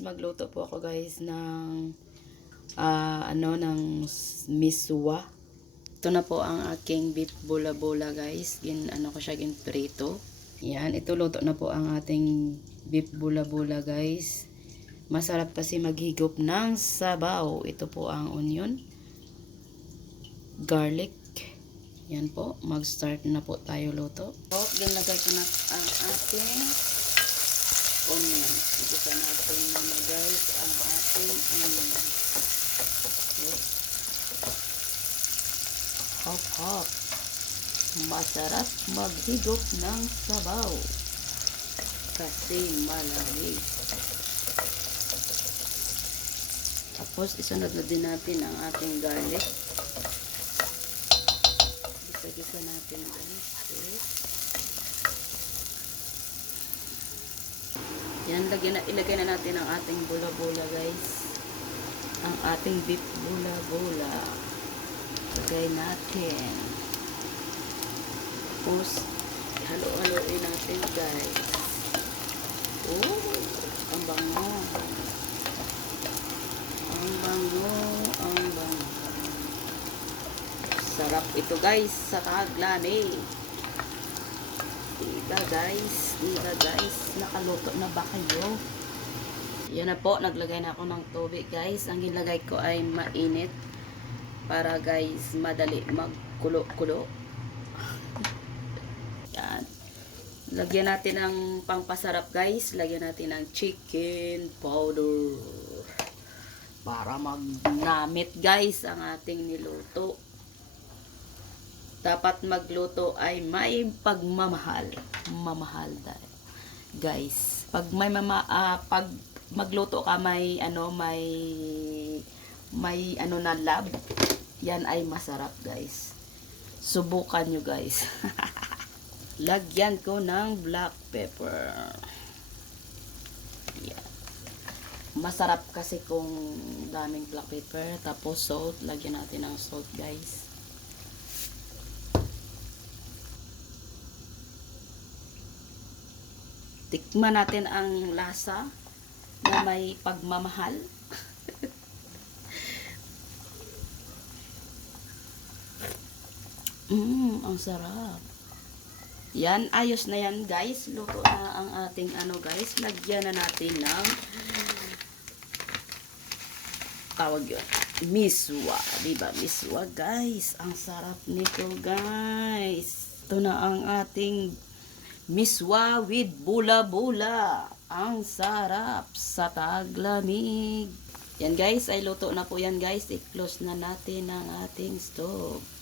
Magluto po ako guys ng ah, ano ng miswa. Ito na po ang aking beef bola-bola guys. Gin ano ko siya gin prito. Yan, ito luto na po ang ating beef bola-bola guys. Masarap kasi maghigop ng sabaw. Ito po ang onion, garlic. Yan po, mag-start na po tayo luto. Po, ginlagay ko na ang ating onion. Igisa natin muna guys ang ating onion. Oops. Hop hop. Masarap maghigop ng sabaw. Kasi malamig. Tapos isunod na din natin ang ating garlic. Gisa-gisa natin guys. Yan, lagyan na, ilagay na natin ang ating bula-bula guys. Ang ating beef bula-bula. Lagay natin. Tapos, halo-haloin natin guys. Oh, ang bango. Ang bango, ang bango. Sarap ito guys sa taglani. Diba guys? Diba guys? Nakaluto na ba kayo? Yan na po, naglagay na ako ng tubig guys. Ang ginlagay ko ay mainit para guys madali magkulo-kulo. Yan. Lagyan natin ng pangpasarap guys. Lagyan natin ng chicken powder. Para magnamit guys ang ating niluto dapat magluto ay may pagmamahal. Mamahal dahil. Guys, pag may mama ah, pag magluto ka may ano may may ano na lab, yan ay masarap, guys. Subukan nyo, guys. Lagyan ko ng black pepper. Yan. Masarap kasi kung daming black pepper. Tapos salt. Lagyan natin ng salt, guys. tikman natin ang lasa na may pagmamahal. Mmm, ang sarap. Yan, ayos na yan guys. Luto na ang ating ano guys. Lagyan na natin ng tawag yun. Miswa. Diba? Miswa guys. Ang sarap nito guys. Ito na ang ating miswa with bula-bula. Ang sarap sa taglamig. Yan guys, ay luto na po yan guys. I-close na natin ang ating stove.